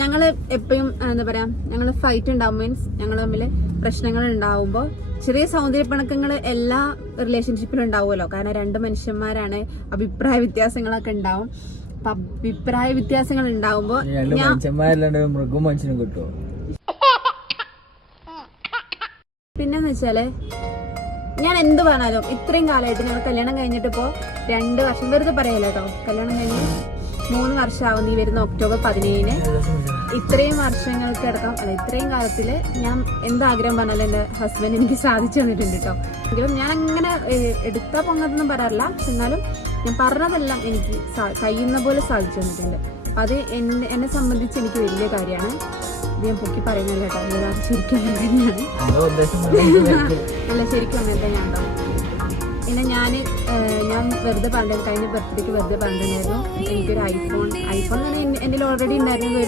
ഞങ്ങള് എപ്പോഴും എന്താ പറയാ, ഞങ്ങള് ഫൈറ്റ് ഉണ്ടാവും, മീൻസ് ഞങ്ങൾ തമ്മിൽ പ്രശ്നങ്ങൾ ഉണ്ടാവുമ്പോൾ ചെറിയ സൗന്ദര്യപ്പിണക്കങ്ങൾ എല്ലാ റിലേഷൻഷിപ്പിലും ഉണ്ടാവുമല്ലോ. കാരണം രണ്ട് മനുഷ്യന്മാരാണ്, അഭിപ്രായ വ്യത്യാസങ്ങളൊക്കെ ഉണ്ടാവും. അപ്പൊ അഭിപ്രായ വ്യത്യാസങ്ങൾ ഉണ്ടാവുമ്പോ മൃഗവും മനുഷ്യനും കിട്ടുമോ? പിന്നെന്ന് വെച്ചാല് ഞാൻ എന്ത് പറഞ്ഞാലും ഇത്രയും കാലമായിട്ട് ഞങ്ങൾ കല്യാണം കഴിഞ്ഞിട്ട് ഇപ്പോ 2 വർഷം, വെറുതെ പറയല്ലോ കേട്ടോ, കല്യാണം കഴിഞ്ഞ് 3 വർഷമാവും ഈ വരുന്ന ഒക്ടോബർ 17-ന്. ഇത്രയും വർഷങ്ങൾക്ക് അടക്കം അല്ല, ഇത്രയും കാലത്തില് ഞാൻ എന്താഗ്രഹം പറഞ്ഞാലും എന്റെ ഹസ്ബൻഡ് എനിക്ക് സാധിച്ചു തന്നിട്ടുണ്ട് കേട്ടോ. എങ്കിലും ഞാൻ അങ്ങനെ എടുത്താ പൊങ്ങത്തൊന്നും പറയാറില്ല, എന്നാലും ഞാൻ പറഞ്ഞതെല്ലാം എനിക്ക് കഴിയുന്ന പോലെ സാധിച്ചു തന്നിട്ടുണ്ട്. അത് എന്നെ സംബന്ധിച്ച് എനിക്ക് വലിയ കാര്യമാണ്. ഇത് ഞാൻ പൊക്കി പറയുന്നില്ല കേട്ടോ, അത് ശരിക്കും അങ്ങനെ തന്നെയാണ്. അല്ല, ശരിക്കും അങ്ങനെ തന്നെയാണ് കേട്ടോ. പിന്നെ ഞാൻ വെറുതെ പറഞ്ഞത്, കഴിഞ്ഞ ബർത്ത്ഡേക്ക് വെറുതെ പറഞ്ഞിട്ടുണ്ടായിരുന്നു എനിക്കൊരു ഐഫോൺ തന്നെ എൻ്റെ ഓൾറെഡി ഉണ്ടായിരുന്നത്.